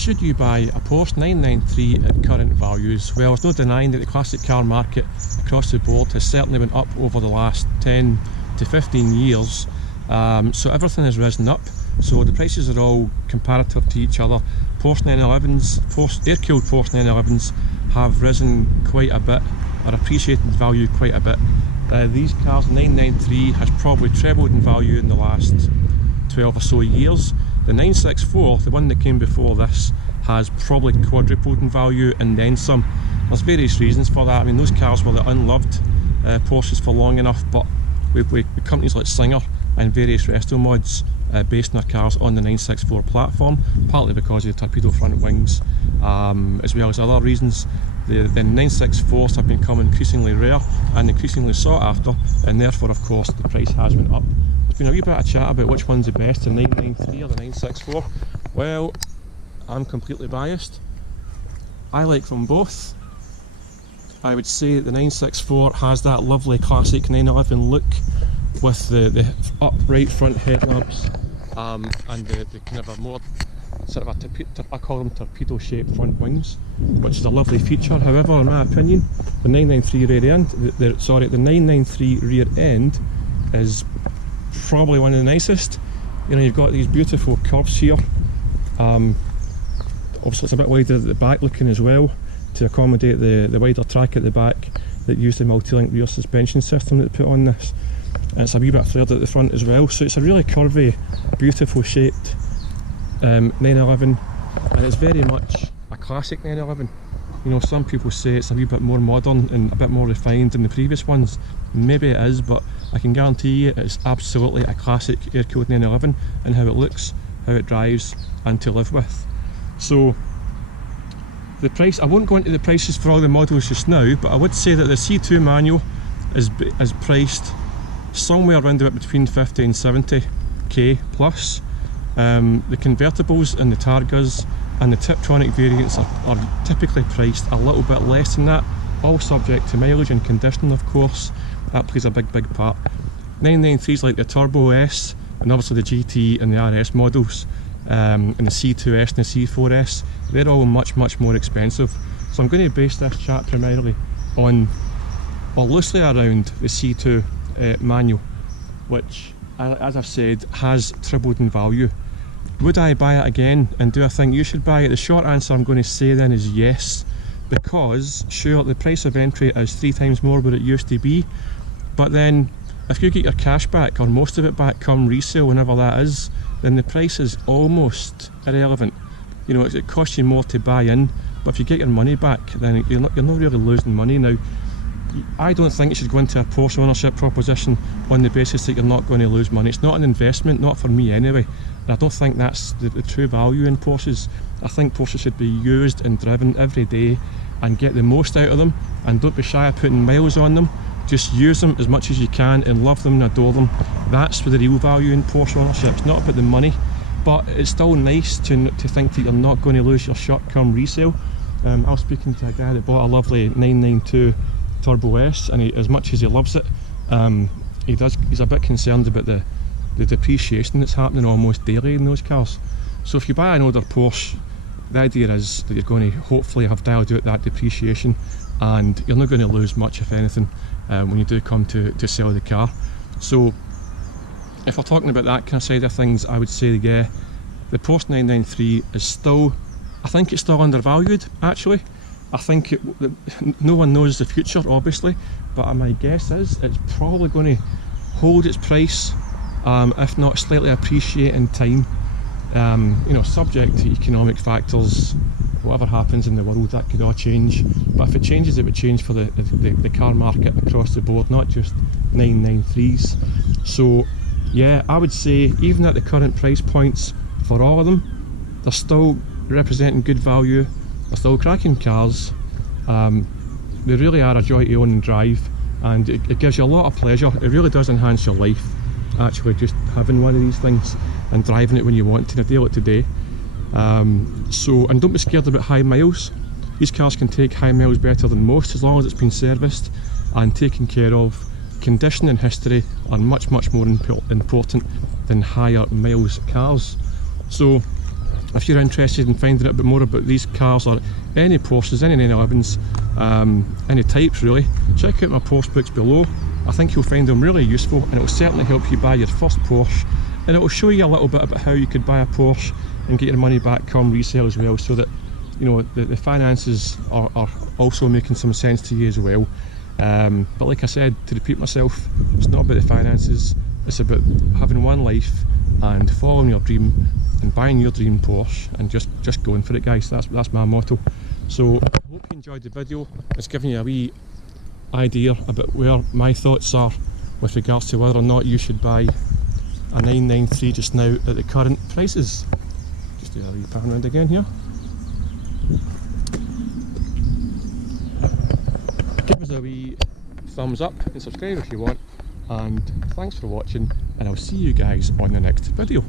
should you buy a Porsche 993 at current values? Well, there's no denying that the classic car market across the board has certainly went up over the last 10 to 15 years. So everything has risen up. So the prices are all comparative to each other. Porsche 911s, air-cooled Porsche 911s have risen quite a bit, or appreciated in value quite a bit. These cars, 993, has probably trebled in value in the last 12 or so years. The 964, the one that came before this, has probably quadrupled in value and then some. There's various reasons for that. I mean, those cars were the unloved Porsches for long enough, but with companies like Singer and various resto mods basing their cars on the 964 platform, partly because of the torpedo front wings, as well as other reasons. The 964s have become increasingly rare and increasingly sought after, and therefore of course the price has went up. There's been a wee bit of chat about which one's the best, the 993 or the 964. Well, I'm completely biased. I like them both. I would say that the 964 has that lovely classic 911 look with the upright front headlamps and the kind of a more sort of I call them torpedo shaped front wings, which is a lovely feature. However, in my opinion, the 993 rear end, the 993 rear end is probably one of the nicest. You know, you've got these beautiful curves here. Obviously it's a bit wider at the back looking as well, to accommodate the wider track at the back that used the multi-link rear suspension system that they put on this. And it's a wee bit flared at the front as well, so it's a really curvy, beautiful shaped 911, and it's very much a classic 911. You know, some people say it's a wee bit more modern and a bit more refined than the previous ones. Maybe it is, but I can guarantee you it's absolutely a classic air-cooled 911 in how it looks, how it drives, and to live with. So the price, I won't go into the prices for all the models just now, but I would say that the C2 manual is priced somewhere around about between 50 and 70k plus. The convertibles and the Targas and the Tiptronic variants are typically priced a little bit less than that, all subject to mileage and condition of course. That plays a big part. 993s like the Turbo S and obviously the GT and the RS models, and the C2S and the C4S, they're all much more expensive. So I'm going to base this chat primarily on, or loosely around, the C2 manual, which, as I've said, has tripled in value. Would I buy it again, and do I think you should buy it? The short answer I'm going to say then is yes, because sure, the price of entry is 3 times more what it used to be, but then if you get your cash back, or most of it back come resale, whenever that is, then the price is almost irrelevant. You know, it costs you more to buy in, but if you get your money back, then you're not really losing money. Now, I don't think you should go into a Porsche ownership proposition on the basis that you're not going to lose money. It's not an investment, not for me anyway, and I don't think that's the true value in Porsches. I think Porsches should be used and driven every day and get the most out of them, and don't be shy of putting miles on them. Just use them as much as you can and love them and adore them. That's the real value in Porsche ownership. It's not about the money, but it's still nice to think that you're not going to lose your shot come resale. I was speaking to a guy that bought a lovely 992 Turbo S, and as much as he loves it, he's a bit concerned about the depreciation that's happening almost daily in those cars. So if you buy an older Porsche, the idea is that you're going to hopefully have dialed out that depreciation, and you're not going to lose much, if anything, when you do come to sell the car. So if we're talking about that kind of side of things, I would say, yeah, the Porsche 993 is still, I think it's still undervalued actually. I think no one knows the future obviously, but my guess is it's probably going to hold its price, if not slightly appreciate in time. You know, subject to economic factors, whatever happens in the world, that could all change. But if it changes, it would change for the car market across the board, not just 993s. So yeah, I would say even at the current price points for all of them, they're still representing good value. They're still cracking cars. They really are a joy to own and drive, and it gives you a lot of pleasure. It really does enhance your life, actually, just having one of these things and driving it when you want to in a day like today. And don't be scared about high miles. These cars can take high miles better than most, as long as it's been serviced and taken care of. Condition and history are much more important than higher miles cars. So if you're interested in finding out a bit more about these cars or any Porsches, any 911s, any types really, check out my Porsche books below. I think you'll find them really useful, and it will certainly help you buy your first Porsche, and it will show you a little bit about how you could buy a Porsche and get your money back come resale as well, so that you know the finances are also making some sense to you as well. But like I said, to repeat myself, it's not about the finances, it's about having one life and following your dream and buying your dream Porsche and just going for it, guys. That's my motto. So I hope you enjoyed the video. It's given you a wee idea about where my thoughts are with regards to whether or not you should buy a 993 just now at the current prices. Just do a wee pan around again here. Give us a wee thumbs up and subscribe if you want, and thanks for watching, and I'll see you guys on the next video.